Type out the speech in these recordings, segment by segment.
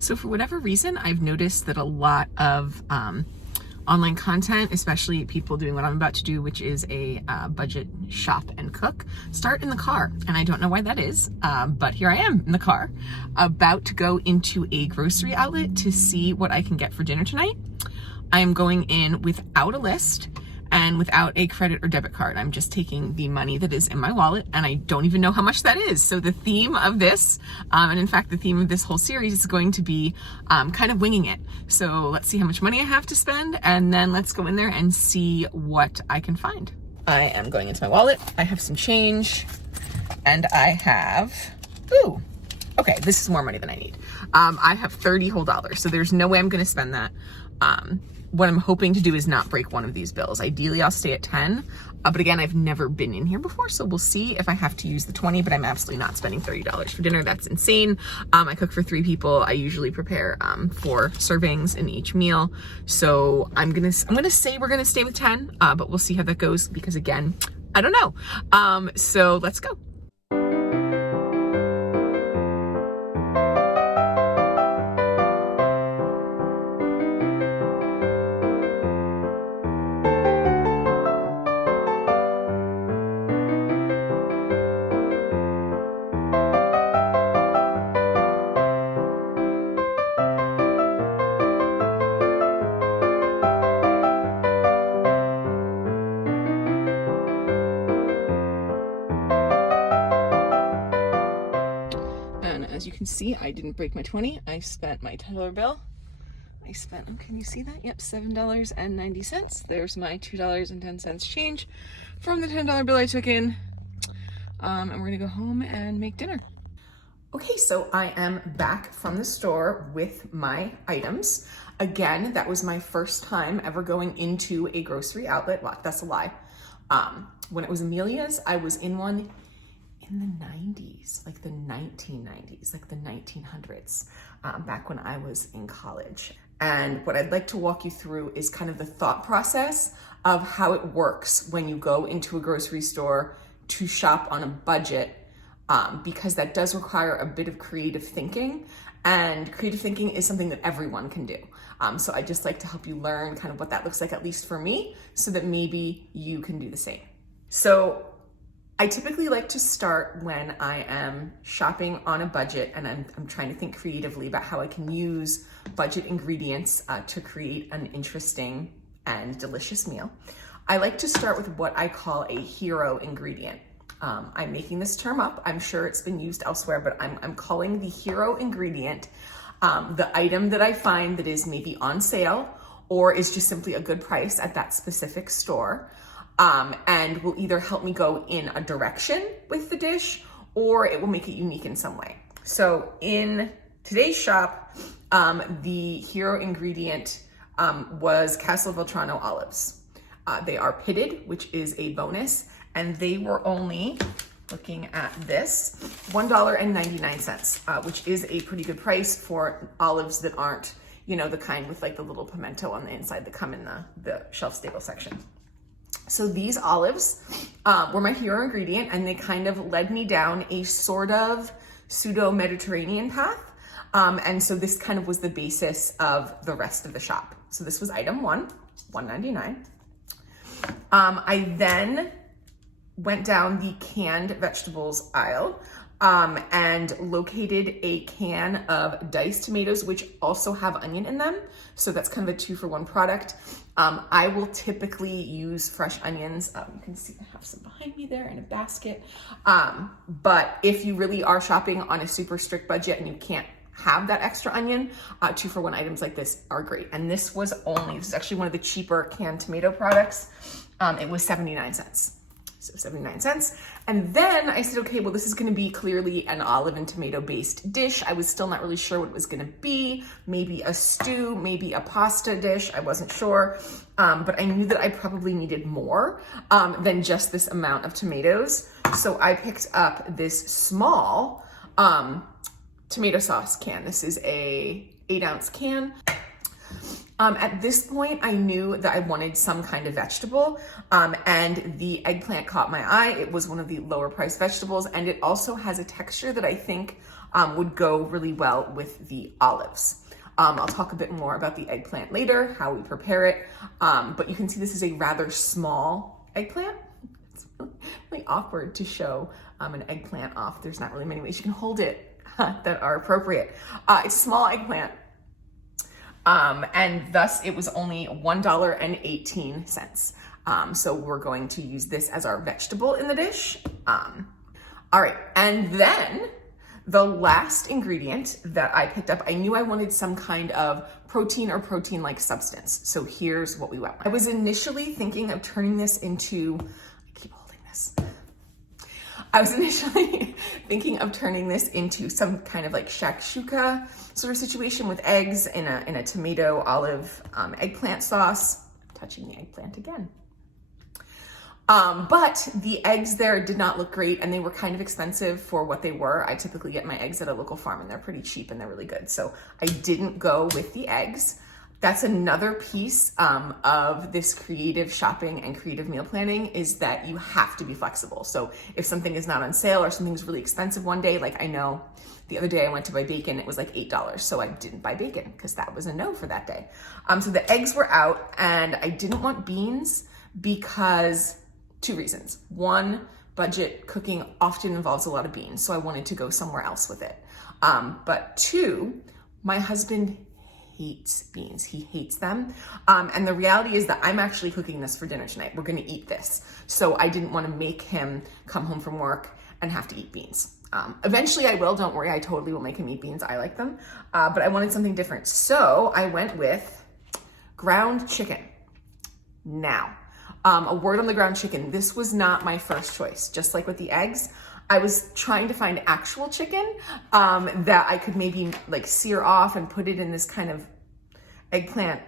So for whatever reason, I've noticed that a lot of online content, especially people doing what I'm about to do, which is a budget shop and cook, start in the car. And I don't know why that is, but here I am in the car, about to go into a grocery outlet to see what I can get for dinner tonight. I am going in without a list and without a credit or debit card. I'm just taking the money that is in my wallet, and I don't even know how much that is. So the theme of this, and in fact the theme of this whole series, is going to be kind of winging it. So let's see how much money I have to spend, and then let's go in there and see what I can find. I am going into my wallet. I have some change, and I have, ooh, okay, this is more money than I need. I have $30 whole, so there's no way I'm gonna spend that. What I'm hoping to do is not break one of these bills. Ideally, I'll stay at 10, but again, I've never been in here before, so we'll see if I have to use the 20, but I'm absolutely not spending $30 for dinner. That's insane. I cook for 3 people. I usually prepare 4 servings in each meal. So I'm gonna say we're gonna stay with 10, but we'll see how that goes because again, I don't know. So let's go. As you can see, I didn't break my 20. I spent my $10 bill. I spent, can you see that? Yep, $7.90. There's my $2.10 change from the $10 bill I took in. And we're gonna go home and make dinner. Okay, so I am back from the store with my items. Again, that was my first time ever going into a grocery outlet. Well, that's a lie. When it was Amelia's, I was in one in the 90s, like the 1990s, like the 1900s, back when I was in college. And what I'd like to walk you through is kind of the thought process of how it works when you go into a grocery store to shop on a budget, because that does require a bit of creative thinking, and creative thinking is something that everyone can do. So I just like to help you learn kind of what that looks like, at least for me, so that maybe you can do the same. So I typically like to start when I am shopping on a budget and I'm trying to think creatively about how I can use budget ingredients to create an interesting and delicious meal. I like to start with what I call a hero ingredient. I'm making this term up. I'm sure it's been used elsewhere, but I'm calling the hero ingredient the item that I find that is maybe on sale or is just simply a good price at that specific store. And will either help me go in a direction with the dish or it will make it unique in some way. So in today's shop, the hero ingredient was Castelvetrano olives. They are pitted, which is a bonus, and they were only, looking at this, $1.99, which is a pretty good price for olives that aren't, you know, the kind with like the little pimento on the inside that come in the shelf stable section. So these olives were my hero ingredient, and they kind of led me down a sort of pseudo-Mediterranean path. And so this kind of was the basis of the rest of the shop. So this was item 1, $1.99. I then went down the canned vegetables aisle and located a can of diced tomatoes, which also have onion in them. So that's kind of a 2-for-1 product. I will typically use fresh onions. You can see I have some behind me there in a basket. But if you really are shopping on a super strict budget and you can't have that extra onion, 2-for-1 items like this are great. And this is actually one of the cheaper canned tomato products. It was 79 cents. So 79 cents. And then I said, okay, well, this is gonna be clearly an olive and tomato based dish. I was still not really sure what it was gonna be. Maybe a stew, maybe a pasta dish. I wasn't sure, but I knew that I probably needed more than just this amount of tomatoes. So I picked up this small tomato sauce can. This is a 8-ounce can. At this point, I knew that I wanted some kind of vegetable, and the eggplant caught my eye. It was one of the lower priced vegetables, and it also has a texture that I think would go really well with the olives. I'll talk a bit more about the eggplant later, how we prepare it. But you can see this is a rather small eggplant. It's really awkward to show an eggplant off. There's not really many ways you can hold it that are appropriate. It's a small eggplant. And thus it was only $1.18. So we're going to use this as our vegetable in the dish. All right, and then the last ingredient that I picked up, I knew I wanted some kind of protein or protein-like substance. So here's what we went with. I was initially thinking of turning this into, I keep holding this. I was initially thinking of turning this into some kind of like shakshuka sort of situation with eggs in a tomato olive eggplant sauce. I'm touching the eggplant again. But the eggs there did not look great and they were kind of expensive for what they were. I typically get my eggs at a local farm and they're pretty cheap and they're really good. So I didn't go with the eggs. That's another piece of this creative shopping and creative meal planning, is that you have to be flexible. So if something is not on sale or something's really expensive one day, like I know the other day I went to buy bacon, it was like $8. So I didn't buy bacon because that was a no for that day. So the eggs were out and I didn't want beans because two reasons. One, budget cooking often involves a lot of beans, so I wanted to go somewhere else with it. But two, my husband hates beans. He hates them. And the reality is that I'm actually cooking this for dinner tonight. We're gonna eat this. So I didn't wanna make him come home from work and have to eat beans. Eventually I will, don't worry, I totally will make him eat beans. I like them, but I wanted something different. So I went with ground chicken. Now, a word on the ground chicken. This was not my first choice. Just like with the eggs, I was trying to find actual chicken that I could maybe like sear off and put it in this kind of eggplant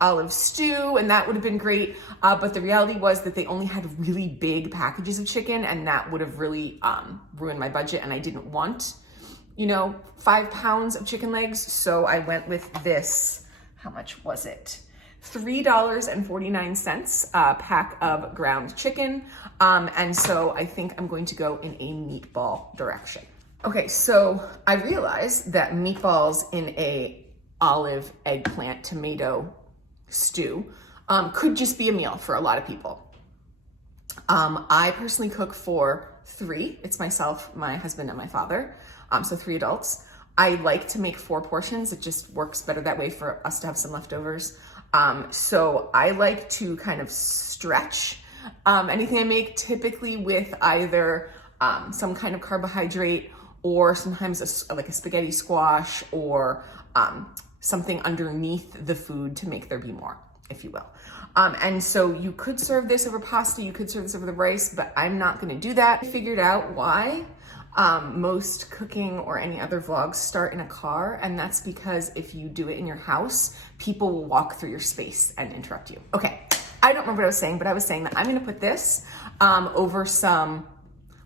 olive stew, and that would have been great. But the reality was that they only had really big packages of chicken, and that would have really ruined my budget, and I didn't want, 5 pounds of chicken legs. So I went with this. How much was it? $3.49 pack of ground chicken. And so I think I'm going to go in a meatball direction. Okay, so I realized that meatballs in a olive, eggplant, tomato stew could just be a meal for a lot of people. I personally cook for 3. It's myself, my husband, and my father. So 3 adults. I like to make 4 portions. It just works better that way for us to have some leftovers. So I like to kind of stretch anything I make, typically with either some kind of carbohydrate or sometimes like a spaghetti squash or something underneath the food to make there be more, if you will. And so you could serve this over pasta, you could serve this over the rice, but I'm not gonna do that. I figured out why. Most cooking or any other vlogs start in a car, and that's because if you do it in your house, people will walk through your space and interrupt you. Okay, I don't remember what I was saying, but I was saying that I'm gonna put this over some,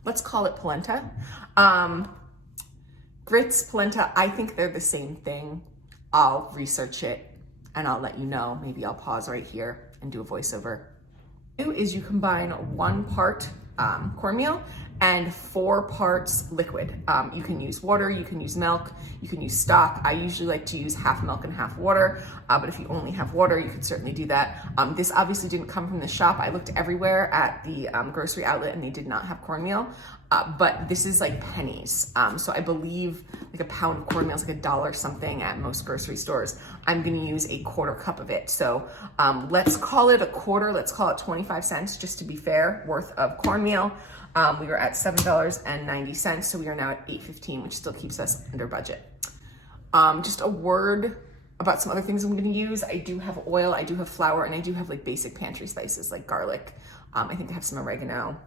let's call it polenta. Grits, polenta, I think they're the same thing. I'll research it and I'll let you know. Maybe I'll pause right here and do a voiceover. Is you combine 1 part cornmeal and 4 parts liquid. You can use water, you can use milk, you can use stock. I usually like to use half milk and half water, but if you only have water, you could certainly do that. This obviously didn't come from the shop. I looked everywhere at the grocery outlet and they did not have cornmeal, but this is like pennies. So I believe like a pound of cornmeal is like $1 something at most grocery stores. I'm gonna use a 1/4 cup of it. So let's call it a quarter, let's call it 25 cents, just to be fair, worth of cornmeal. We were at $7.90, so we are now at $8.15, which still keeps us under budget. Just a word about some other things I'm gonna use. I do have oil, I do have flour, and I do have like basic pantry spices like garlic. I think I have some oregano,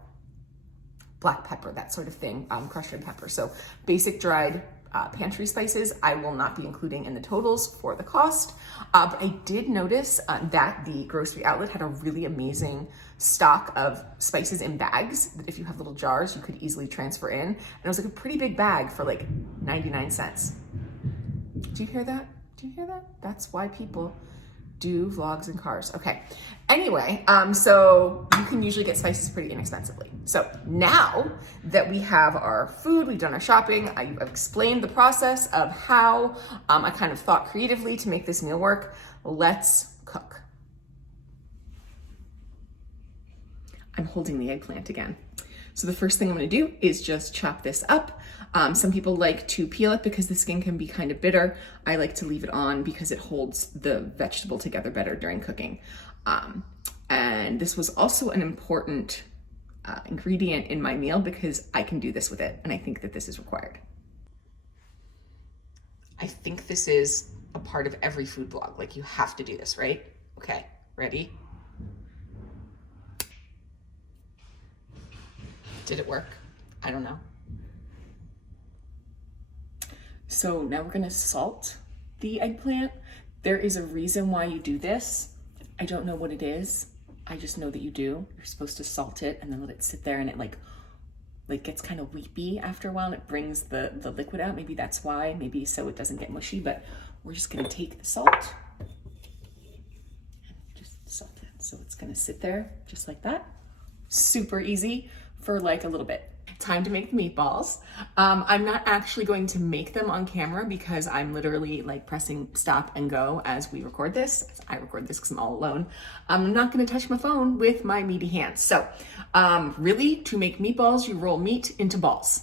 black pepper, that sort of thing, crushed red pepper. So basic dried pantry spices I will not be including in the totals for the cost, but I did notice that the grocery outlet had a really amazing stock of spices in bags that if you have little jars you could easily transfer in, and it was like a pretty big bag for like 99 cents. Do you hear that? Do you hear that? That's why people do vlogs in cars. Okay, anyway, so you can usually get spices pretty inexpensively. So now that we have our food, we've done our shopping, I've explained the process of how I kind of thought creatively to make this meal work, let's cook. I'm holding the eggplant again. So the first thing I'm gonna do is just chop this up. Some people like to peel it because the skin can be kind of bitter. I like to leave it on because it holds the vegetable together better during cooking. And this was also an important ingredient in my meal because I can do this with it, and I think that this is required. I think this is a part of every food blog. Like, you have to do this, right? Okay, ready? Did it work? I don't know. So now we're gonna salt the eggplant. There is a reason why you do this. I don't know what it is. I just know that you do. You're supposed to salt it and then let it sit there, and it like gets kind of weepy after a while, and it brings the liquid out. Maybe that's why, maybe so it doesn't get mushy, but we're just gonna take the salt and just salt it. So it's gonna sit there just like that. Super easy for like a little bit. Time to make the meatballs. I'm not actually going to make them on camera because I'm literally like pressing stop and go as we record this. I record this because I'm all alone. I'm not going to touch my phone with my meaty hands. So really, to make meatballs, you roll meat into balls.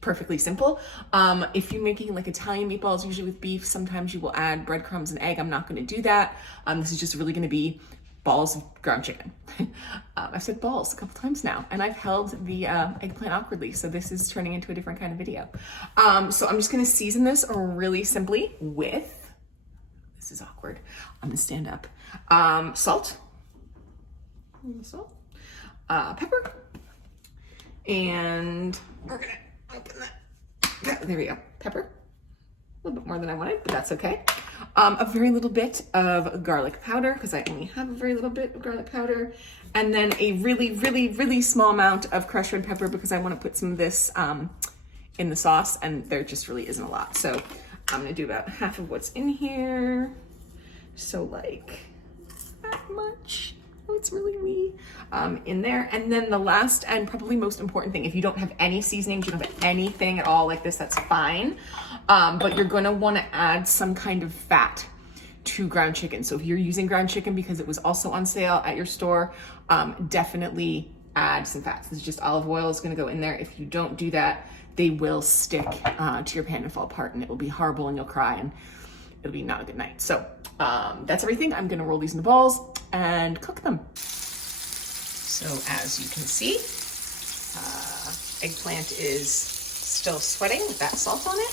Perfectly simple. If you're making like Italian meatballs, usually with beef, sometimes you will add breadcrumbs and egg. I'm not going to do that. This is just really going to be balls of ground chicken. I've said balls a couple times now, and I've held the eggplant awkwardly, so this is turning into a different kind of video. So I'm just gonna season this really simply with, this is awkward, I'm gonna stand up, salt, pepper, and we're gonna open that, there we go, pepper. A little bit more than I wanted, but that's okay. A very little bit of garlic powder, because I only have a very little bit of garlic powder, and then a really, really, really small amount of crushed red pepper because I want to put some of this in the sauce, and there just really isn't a lot. So I'm gonna do about half of what's in here. So like that much. Oh, it's really wee. In there. And then the last and probably most important thing, if you don't have any seasonings, you don't have anything at all like this, that's fine. But you're gonna wanna add some kind of fat to ground chicken. So if you're using ground chicken because it was also on sale at your store, definitely add some fats. This is just olive oil is gonna go in there. If you don't do that, they will stick to your pan and fall apart, and it will be horrible, and you'll cry, and it'll be not a good night. So that's everything. I'm gonna roll these into balls and cook them. So as you can see, eggplant is still sweating with that salt on it,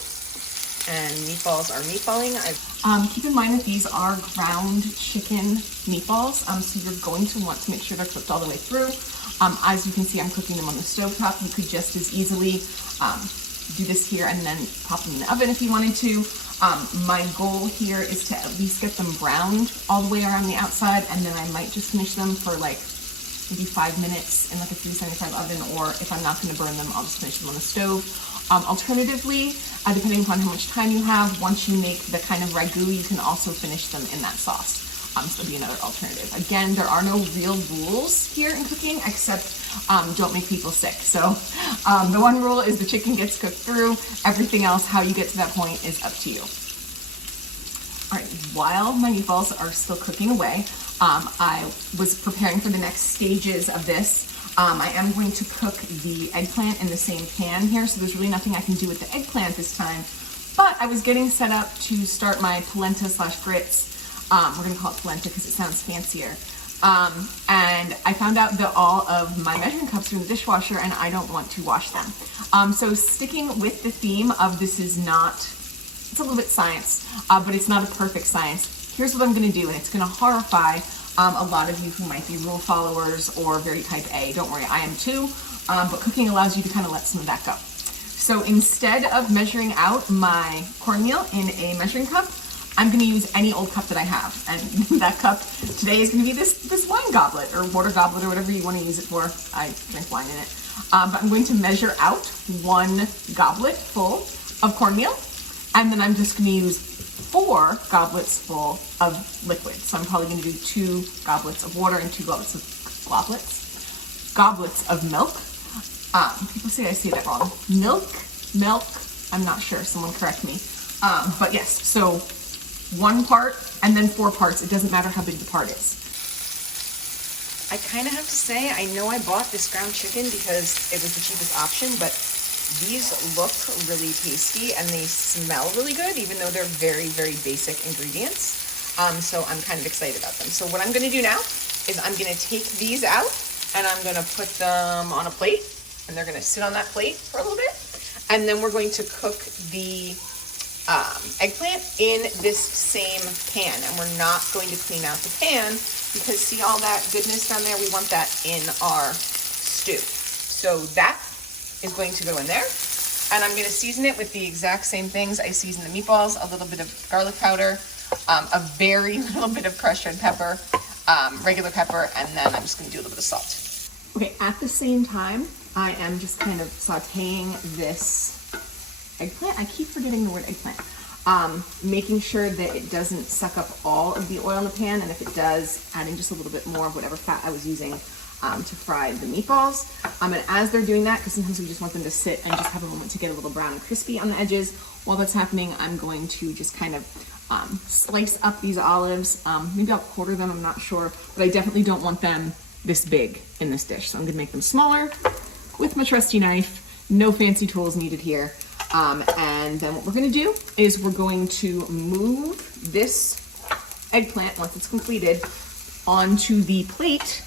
and meatballs are meatballing. Keep in mind that these are ground chicken meatballs, so you're going to want to make sure they're cooked all the way through. As you can see, I'm cooking them on the stovetop. You could just as easily do this here and then pop them in the oven if you wanted to. My goal here is to at least get them browned all the way around the outside, and then I might just finish them for like maybe 5 minutes in like a 375 oven, or if I'm not going to burn them, I'll just finish them on the stove. Alternatively, depending upon how much time you have, once you make the kind of ragu, you can also finish them in that sauce. So that'll be another alternative. Again, there are no real rules here in cooking except don't make people sick. So the one rule is the chicken gets cooked through. Everything else, how you get to that point, is up to you. All right, while my meatballs are still cooking away, I was preparing for the next stages of this. I am going to cook the eggplant in the same pan here, so there's really nothing I can do with the eggplant this time. But I was getting set up to start my polenta / grits. We're gonna call it polenta because it sounds fancier. And I found out that all of my measuring cups are in the dishwasher, and I don't want to wash them. So sticking with the theme of this is not, it's a little bit science, but it's not a perfect science. Here's what I'm gonna do, and it's gonna horrify a lot of you who might be rule followers or very type A. Don't worry, I am too, but cooking allows you to kind of let some of that go. So instead of measuring out my cornmeal in a measuring cup, I'm gonna use any old cup that I have. And that cup today is gonna be this wine goblet or water goblet or whatever you wanna use it for. I drink wine in it. But I'm going to measure out 1 goblet full of cornmeal, and then I'm just gonna use 4 goblets full of liquid. So I'm probably gonna do 2 goblets of water and 2 goblets of milk. People say I say that wrong. Milk, I'm not sure, someone correct me. But yes, so 1 part and then 4 parts. It doesn't matter how big the part is. I kind of have to say, I know I bought this ground chicken because it was the cheapest option, but these look really tasty and they smell really good, even though they're very, very basic ingredients. So I'm kind of excited about them. So what I'm gonna do now is I'm gonna take these out and I'm gonna put them on a plate, and they're gonna sit on that plate for a little bit. And then we're going to cook the eggplant in this same pan, and we're not going to clean out the pan because see all that goodness down there? We want that in our stew. So that is going to go in there, and I'm going to season it with the exact same things I season the meatballs: a little bit of garlic powder, a very little bit of crushed red pepper, regular pepper, and then I'm just going to do a little bit of salt. Okay, at the same time, I am just kind of sauteing this eggplant. I keep forgetting the word eggplant. Making sure that it doesn't suck up all of the oil in the pan, and if it does, adding just a little bit more of whatever fat I was using to fry the meatballs. And as they're doing that, because sometimes we just want them to sit and just have a moment to get a little brown and crispy on the edges, while that's happening, I'm going to just kind of slice up these olives. Maybe I'll quarter them, I'm not sure, but I definitely don't want them this big in this dish. So I'm gonna make them smaller with my trusty knife. No fancy tools needed here. And then what we're gonna do is we're going to move this eggplant, once it's completed, onto the plate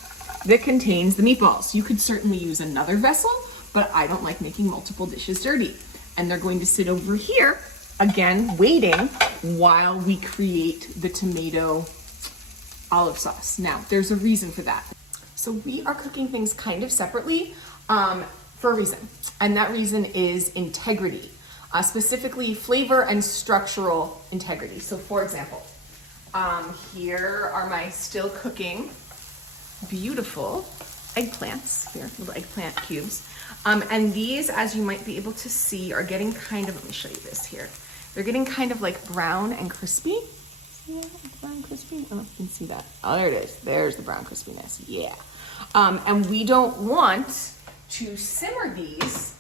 that contains the meatballs. You could certainly use another vessel, but I don't like making multiple dishes dirty. And they're going to sit over here, again, waiting while we create the tomato olive sauce. Now, there's a reason for that. So we are cooking things kind of separately for a reason, and that reason is integrity. Specifically flavor and structural integrity. So for example, here are my still cooking beautiful eggplants, here, little eggplant cubes. And these, as you might be able to see, are getting kind of, let me show you this here. They're getting kind of like brown and crispy. Yeah, brown crispy, I don't know if you can see that. Oh, there it is, there's the brown crispiness, yeah. And we don't want to simmer these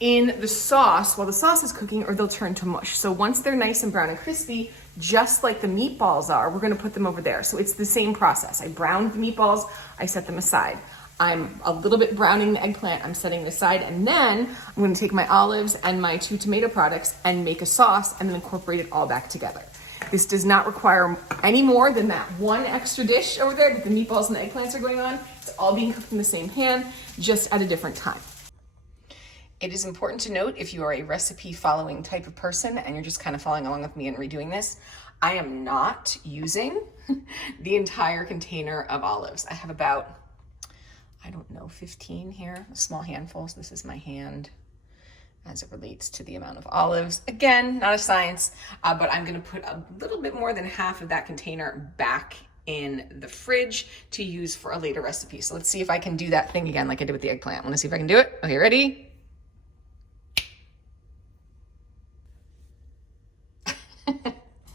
in the sauce while the sauce is cooking, or they'll turn to mush. So once they're nice and brown and crispy, just like the meatballs are, we're gonna put them over there. So it's the same process. I browned the meatballs, I set them aside. I'm a little bit browning the eggplant, I'm setting it aside, and then I'm gonna take my olives and my 2 tomato products and make a sauce and then incorporate it all back together. This does not require any more than that 1 extra dish over there that the meatballs and the eggplants are going on. It's all being cooked in the same pan, just at a different time. It is important to note, if you are a recipe following type of person and you're just kind of following along with me and redoing this, I am not using the entire container of olives. I have about, I don't know, 15 here, a small handful. So this is my hand as it relates to the amount of olives. Again, not a science, but I'm gonna put a little bit more than half of that container back in the fridge to use for a later recipe. So let's see if I can do that thing again like I did with the eggplant. Wanna see if I can do it? Okay, ready?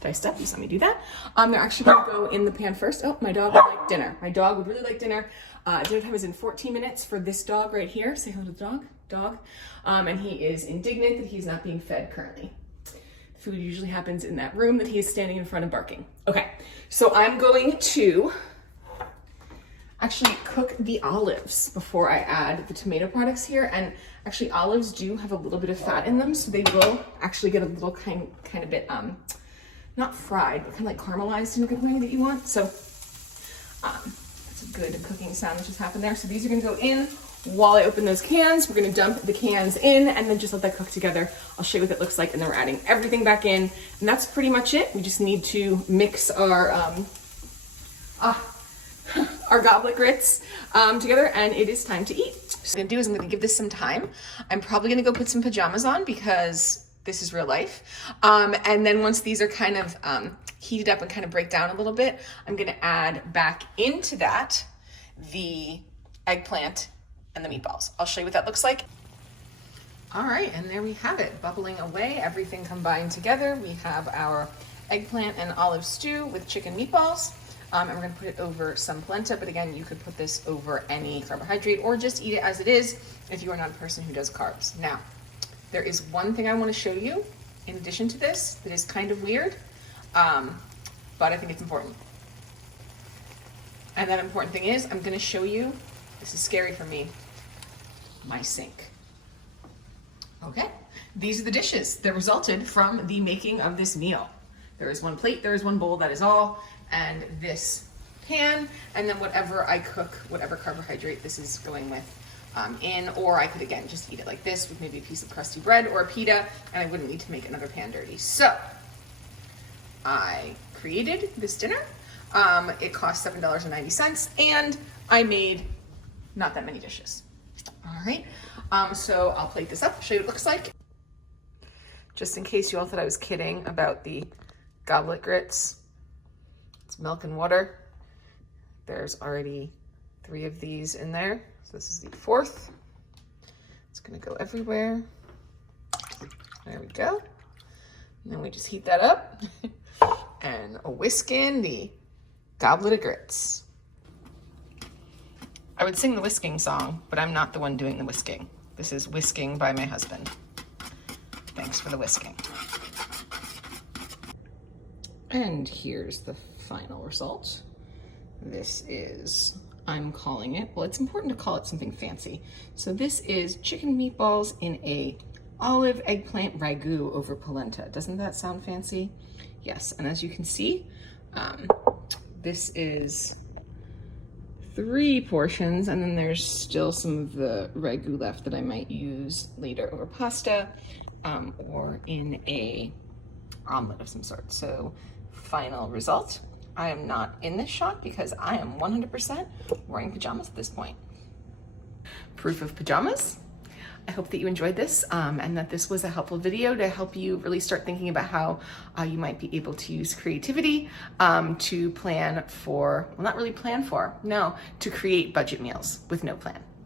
Did I step? You saw me do that. They're actually gonna go in the pan first. Oh, my dog would like dinner. My dog would really like dinner. Dinner time is in 14 minutes for this dog right here. Say hello to the dog. And he is indignant that he's not being fed currently. Food usually happens in that room that he is standing in front of barking. Okay, so I'm going to actually cook the olives before I add the tomato products here. And actually olives do have a little bit of fat in them, so they will actually get a little kind of bit, not fried, but kind of like caramelized in a good way that you want. So that's a good cooking sound that just happened there. So these are gonna go in while I open those cans. We're gonna dump the cans in and then just let that cook together. I'll show you what that looks like, and then we're adding everything back in. And that's pretty much it. We just need to mix our goblet grits together, and it is time to eat. So what I'm gonna do is I'm gonna give this some time. I'm probably gonna go put some pajamas on because this is real life. And then once these are kind of heated up and kind of break down a little bit, I'm gonna add back into that the eggplant and the meatballs. I'll show you what that looks like. All right, and there we have it, bubbling away, everything combined together. We have our eggplant and olive stew with chicken meatballs. And we're gonna put it over some polenta, but again, you could put this over any carbohydrate or just eat it as it is if you are not a person who does carbs. Now, there is one thing I wanna show you in addition to this that is kind of weird, but I think it's important. And that important thing is, I'm gonna show you, this is scary for me, my sink. Okay, these are the dishes that resulted from the making of this meal. There is one plate, there is one bowl, that is all, and this pan, and then whatever I cook, whatever carbohydrate this is going with in, or I could again just eat it like this with maybe a piece of crusty bread or a pita, and I wouldn't need to make another pan dirty. So I created this dinner. It cost $7.90, and I made not that many dishes. All right, so I'll plate this up, show you what it looks like. Just in case you all thought I was kidding about the goblet grits, it's milk and water. There's already 3 of these in there. So this is the 4th. It's gonna go everywhere. There we go. And then we just heat that up and whisk in the goblet of grits. I would sing the whisking song, but I'm not the one doing the whisking. This is whisking by my husband. Thanks for the whisking. And here's the final result. This is, I'm calling it, well, it's important to call it something fancy. So this is chicken meatballs in a olive eggplant ragu over polenta. Doesn't that sound fancy? Yes, and as you can see, this is 3 portions, and then there's still some of the ragu left that I might use later over pasta or in a omelet of some sort. So final result, I am not in this shot because I am 100% wearing pajamas at this point. Proof of pajamas. I hope that you enjoyed this and that this was a helpful video to help you really start thinking about how you might be able to use creativity to plan for, well, not really plan for, no, to create budget meals with no plan.